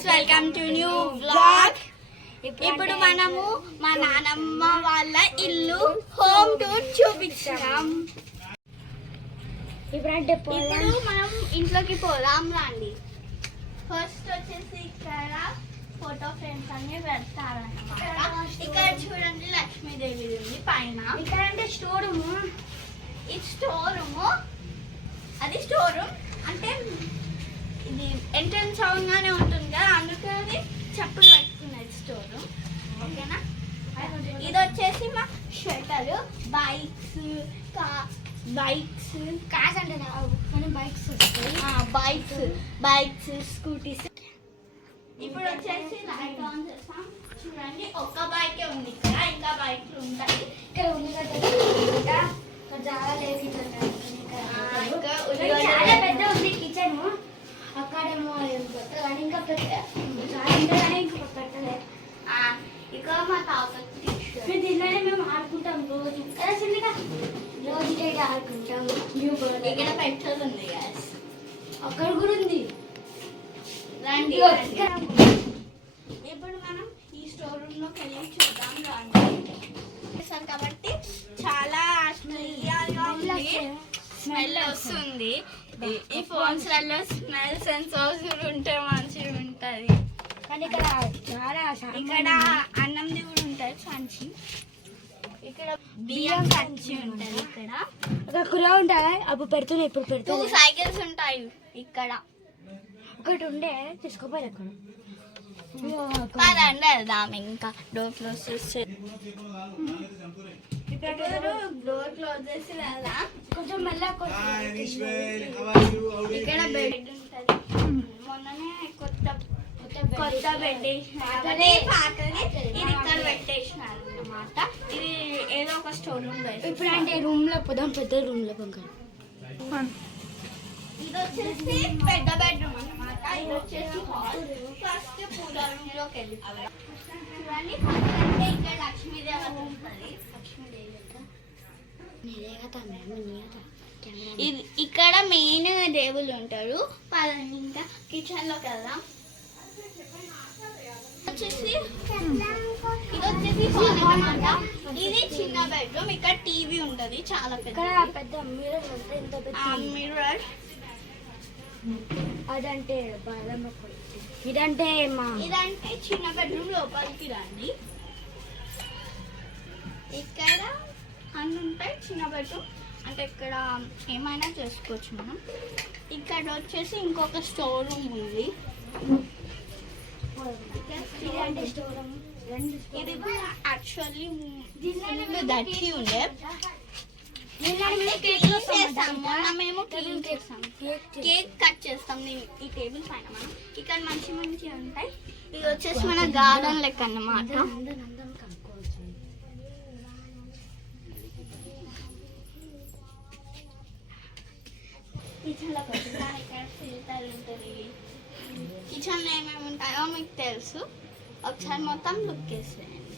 Guys, welcome to new vlog. ఇప్పుడు మనము మా నానమ్మ వాళ్ళ ఇల్లు హోమ్ టూర్ చూపించాం. ఇప్పుడు మనం ఇంట్లోకి పోదాం రండి. ఫస్ట్ వచ్చేసి ఇక్కడ ఫోటో ఫ్రేమ్స్ అన్ని పెడతారన్నమాట. ఇక్కడ చూడండి లక్ష్మీదేవి ఉంది పైన. ఇక్కడ అంటే స్టోర్ రూమ్. ఇది స్టోర్ రూమ్. అది స్టోర్ రూమ్ అంటే ఇది ఎంట్రన్స్ అవగానే ఉంటుంది కదా, అందుకని చెప్పులు పెట్టుకున్నది స్టోర్ రూమ్. ఓకేనా? ఇది వచ్చేసి మా షటల్. బైక్స్ కార్స్ అంటే బైక్స్ స్కూటీస్. ఇప్పుడు వచ్చేసి లైట్ ఆన్ చేస్తాం. చూడండి, ఒక్క బైకే ఉంది ఇక్కడ, ఇంకా బైక్లు ఉంటాయి. ఇక్కడ ఉల్లిగడ్డ చాలా పెద్ద ఉంది కిచెన్. అక్కడేమో ఇంకా ఇక మా తాత దీనిలోనే మేము ఆడుకుంటాం రోజు. రోజు ఆడుకుంటాం. ఇక్కడ పెట్రోల్ ఉంది, గ్యాస్ అక్కడ కూడా ఉంది. రండి. ఇప్పుడు మనం ఈ స్టోర్ రూమ్ లోకి వెళ్ళి చూద్దాం. కాబట్టి చాలా స్మెల్ వస్తుంది. ఈ ఫోన్స్ లలో స్మెల్ సెన్సర్స్ ఉంటే మంచిగా ఉంటది. కానీ ఇక్కడ అన్నంది కూడా ఉంటది సంచి. ఇక్కడ బియ్యం సంచి ఉంటది. ఇక్కడ కూర ఉంటాయి. అప్పుడు పెడుతున్నాయి, ఇప్పుడు పెడుతుంది. 2 సైకిల్స్ ఉంటాయి ఇక్కడ. ఒకటి ఉండే తీసుకోపోయి అక్కడ కాదండి, వెళ్దాం. ఇంకా డోర్ క్లోజ్ చేసి డోర్ క్లోజ్ చేసి వెళ్దాం. కొంచెం మళ్ళీ ఇక్కడ బెడ్ ఉంటది. మొన్ననే కొత్త బెడ్ వేసినారు. ఇది ఇక్కడ పెట్టేసినారు అన్నమాట. ఇది ఏదో ఒక స్టోర్ రూమ్ లో. ఇప్పుడు అంటే రూమ్ లో పోదాం, పెద్ద రూమ్ లో పంక. ఇది వచ్చేసి పెద్ద బెడ్రూమ్ అన్నమాట. ఇది వచ్చేసి హాల్. ఫస్ట్ పూజ రూమ్ లోకి వెళ్ళిపోవాలి. చూడండి, అంటే ఇక్కడ లక్ష్మీదేవి ఉంటుంది. ఇక్కడ మెయిన్ దేవుళ్ళు ఉంటారు. పదండి ఇంకా కిచెన్ లోకి వెళ్దాం. ఇది వచ్చేసి హాల్ అన్నమాట. ఇది చిన్న బెడ్రూమ్. ఇక్కడ టీవీ ఉంటది, చాలా పెద్ద మిర్రర్. అదంటే ఇదంటే చిన్న బెడ్రూమ్. లోపలికి రండి. ఇక్కడ అన్ని ఉంటాయి. చిన్న బెడ్రూమ్ అంటే ఇక్కడ ఏమైనా చేసుకోవచ్చు మనం. ఇక్కడ వచ్చేసి ఇంకొక స్టోర్ రూమ్ ఉంది. ఇది యాక్చువల్లీ దట్టి ఉండే. మేము కేక్ కట్ చేస్తాం ఈ టేబుల్ పైన. మనం ఇక్కడ మంచిగా ఉంటాయి. ఇది వచ్చేసి మన గార్డెన్ లెక్క అన్నమాట. కిచెన్లో ఇక్కడ ఫిల్టర్ ఉంటుంది. కిచెన్లో ఏమేమి ఉంటాయో మీకు తెలుసు. ఒకసారి మొత్తం లుక్ వేసేయండి.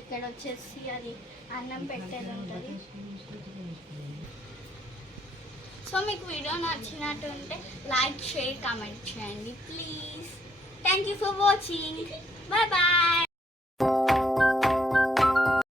ఇక్కడ వచ్చేసి అది అన్నం పెట్టేది ఉంటుంది. సో మీకు వీడియో నచ్చినట్టు ఉంటే లైక్, షేర్, కామెంట్ చేయండి please. Thank you for watching. Bye bye.